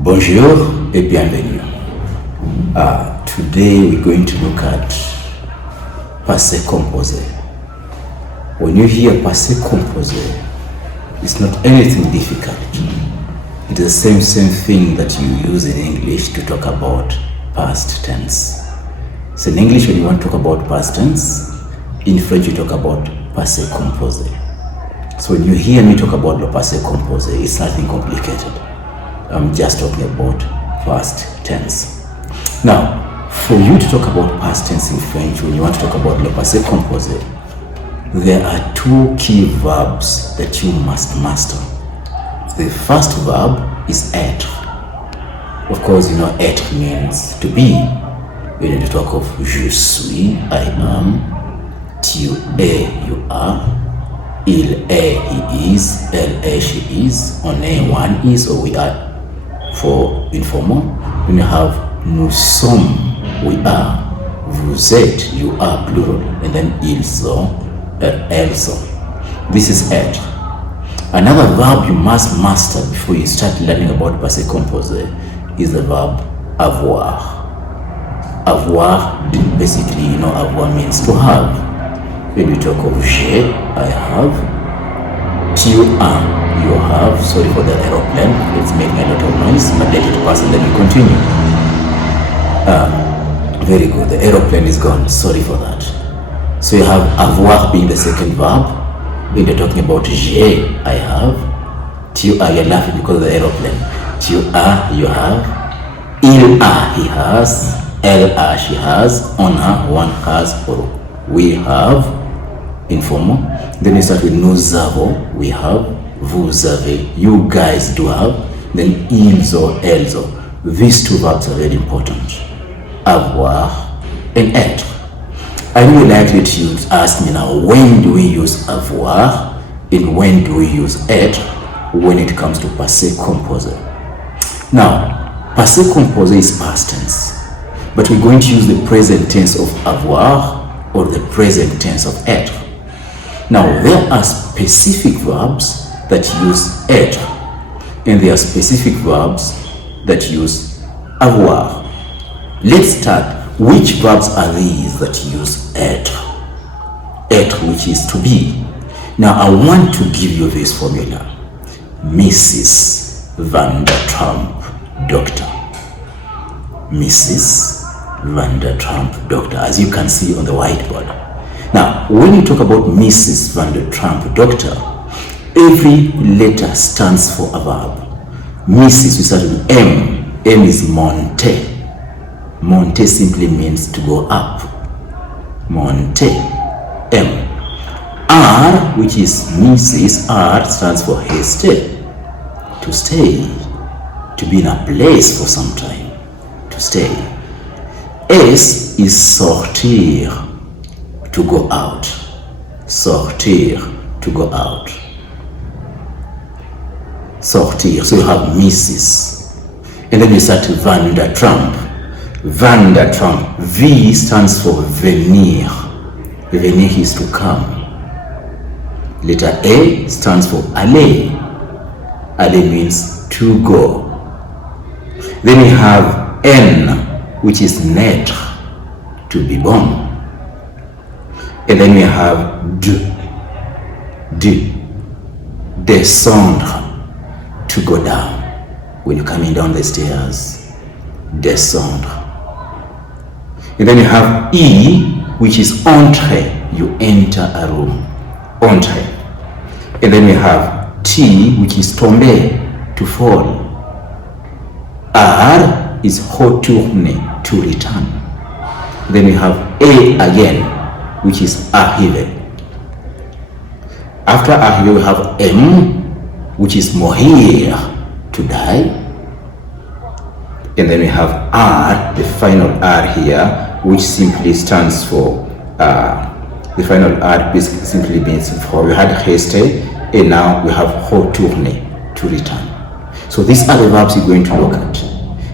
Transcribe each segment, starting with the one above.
Bonjour et bienvenue. Today we're going to look at Passé Composé. When you hear Passé Composé, it's not anything difficult. It is the same thing that you use in English to talk about past tense. So in English, when you want to talk about past tense, in French you talk about Passé Composé. So when you hear me talk about le Passé Composé, it's nothing complicated. I'm just talking about past tense. Now, for you to talk about past tense in French, when you want to talk about le Passé Composé, there are two key verbs that you must master. The first verb is être. Of course, you know être means to be. We need to talk of je suis, I am, tu es, you are, il est, he is, elle est, she is, on est, one is, or we are. For informal, when you have nous sommes, we are, vous êtes, you are, plural, and then ils sont, elles sont. This is être. Another verb you must master before you start learning about Passé Composé is the verb avoir. Avoir, basically, you know, avoir means to have. When we talk of j'ai, I have, tu as, you have. Sorry for the aeroplane, it's making a lot of noise, but let it pass and then we continue. Very good, the aeroplane is gone, sorry for that. So you have avoir being the second verb. When you're talking about j'ai, I have, tu as, you're laughing because of the aeroplane. Tu as, you have, il a, he has, elle a, she has, on a, one has, or we have, informal. Then you start with nous avons, we have, vous avez, you guys do have, then ils or elles or. These two verbs are very important. Avoir and être. I know you're likely to ask me now, when do we use avoir and when do we use être when it comes to Passé Composé? Now, Passé Composé is past tense, but we're going to use the present tense of avoir or the present tense of être. Now, there are specific verbs that use être, and there are specific verbs that use avoir. Let's start. Which verbs are these that use être? Être, which is to be. Now, I want to give you this formula. Mrs. Vander Tramp, doctor. Mrs. Vander Tramp, doctor, as you can see on the whiteboard. Now, when you talk about Mrs. Vander Tramp, doctor, every letter stands for a verb. Mrs. we start with M. M is monter. Monter simply means to go up. Monter. M. R, which is Mrs. R, stands for rester. To stay. To be in a place for some time. To stay. S is sortir. To go out. Sortir. To go out. Sortir. So you have Mrs. And then you start Vander Tramp. Vander Tramp. V stands for venir. Venir is to come. Letter A stands for aller. Aller means to go. Then you have N, which is naître, to be born. And then we have D. D. Descendre. To go down. When you're coming down the stairs, descendre. And then you have E, which is entrer. You enter a room. Entrer. And then we have T, which is tomber. To fall. R is retourner. To return. Then we have A again, which is arriver. After arriver, we have M, which is mourir, to die. And then we have R, the final R here, which simply stands for, the final R basically simply means for, we had rester, and now we have retourner, to return. So these are the verbs you're going to look at.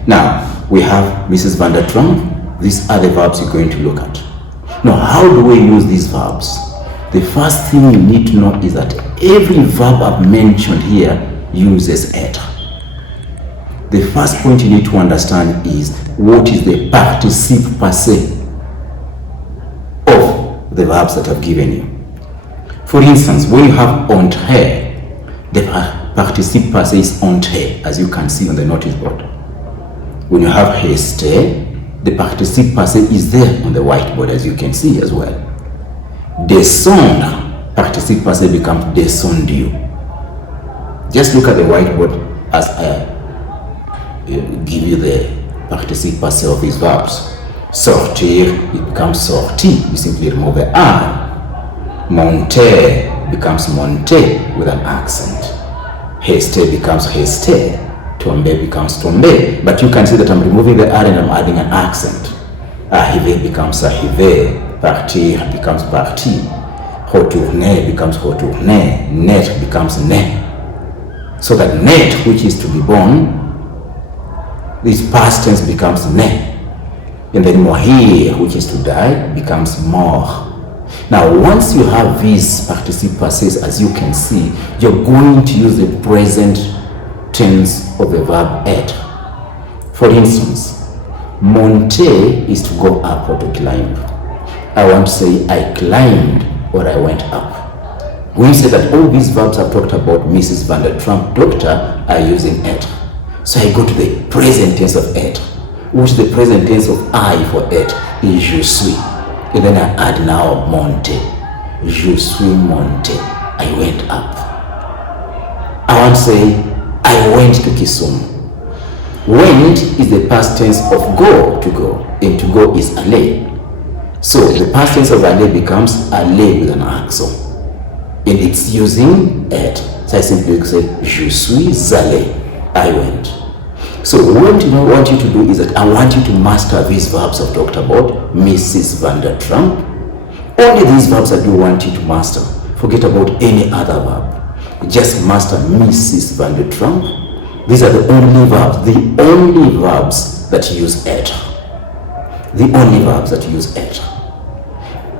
Now, we have Mrs. Vander Tramp. These are the verbs you're going to look at. Now, how do we use these verbs? The first thing you need to know is that every verb I've mentioned here uses être. the first point you need to understand is what is the participe passé of the verbs that I've given you. For instance, when you have entrer, the participe passé is entrer, as you can see on the notice board. When you have rester, the participe passé is there on the whiteboard, as you can see as well. Descendre, participe passé becomes descendu. Just look at the whiteboard as I give you the participe passé of these verbs. Sortir, it becomes sorti. You simply remove the R. Monter becomes monter with an accent. Rester becomes rester. Tomber becomes tomber. But you can see that I'm removing the R and I'm adding an accent. Arriver becomes arriver. Partir becomes parti. Retourner becomes retourner. Naître becomes naître. So that naître, which is to be born, this past tense becomes naître. And then mourir, which is to die, becomes mort. Now, once you have these participe passés, as you can see, you're going to use the present tense of the verb être. For instance, monter is to go up or to climb. I want to say I climbed or I went up. We say that all these verbs I've talked about, Mrs. Vander Tramp, doctor, are using être. So I go to the present tense of être, which the present tense of I for être is je suis. And then I add now monter. Je suis monté. I went up. I want to say I went to Kisumu. Went is the past tense of go, to go, and to go is aller. So the past tense of aller becomes aller with an accent, and it's using être. So I simply say je suis allé. I went. So what I want you to do is that I want you to master these verbs I've talked about, Mrs. Vander Tramp. Only these verbs I do want you to master. Forget about any other verb. Just master Mrs. Vander Tramp. These are the only verbs that use être. The only verbs that use être.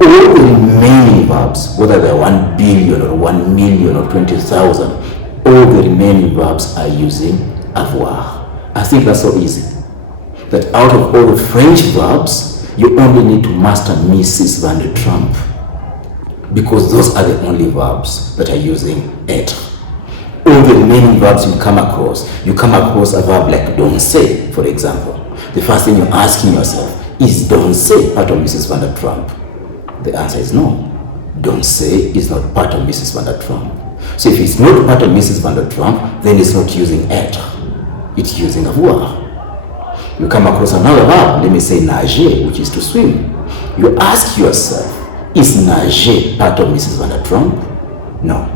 All the remaining verbs, whether they're 1 billion or 1 million or 20,000, all the remaining verbs are using avoir. I think that's so easy. That out of all the French verbs, you only need to master Mrs. Vander Tramp, because those are the only verbs that are using être. All the remaining verbs you come across a verb like danser, for example. The first thing you're asking yourself, is danser part of Mrs. Vander Tramp? The answer is no. Danser is not part of Mrs. Vander Tramp. So if it's not part of Mrs. Vander Tramp, then it's not using être. It's using avoir. You come across another verb, let me say nager, which is to swim. You ask yourself, is nager part of Mrs. Vander Tramp? No.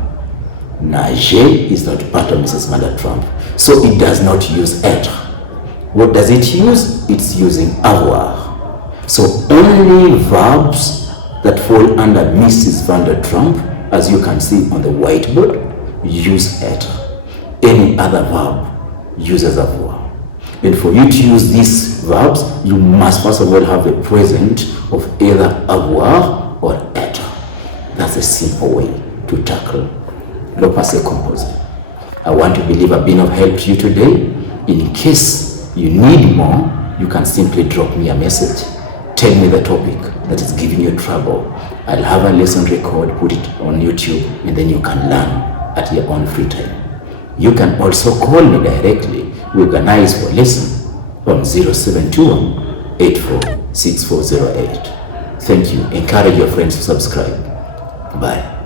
Nager is not part of Mrs. Vander Tramp. So it does not use être. What does it use? It's using avoir. So only verbs that fall under Mrs. Vander Tramp, as you can see on the whiteboard, use être. Any other verb uses avoir. And for you to use these verbs, you must first of all have a present of either avoir or être. That's a simple way to tackle le passé composé. I want to believe I've been of help to you today. In case you need more, you can simply drop me a message. Tell me the topic that is giving you trouble. I'll have a lesson record, put it on YouTube, and then you can learn at your own free time. You can also call me directly. We organize for lesson on 0721 846408. Thank you. Encourage your friends to subscribe. Bye.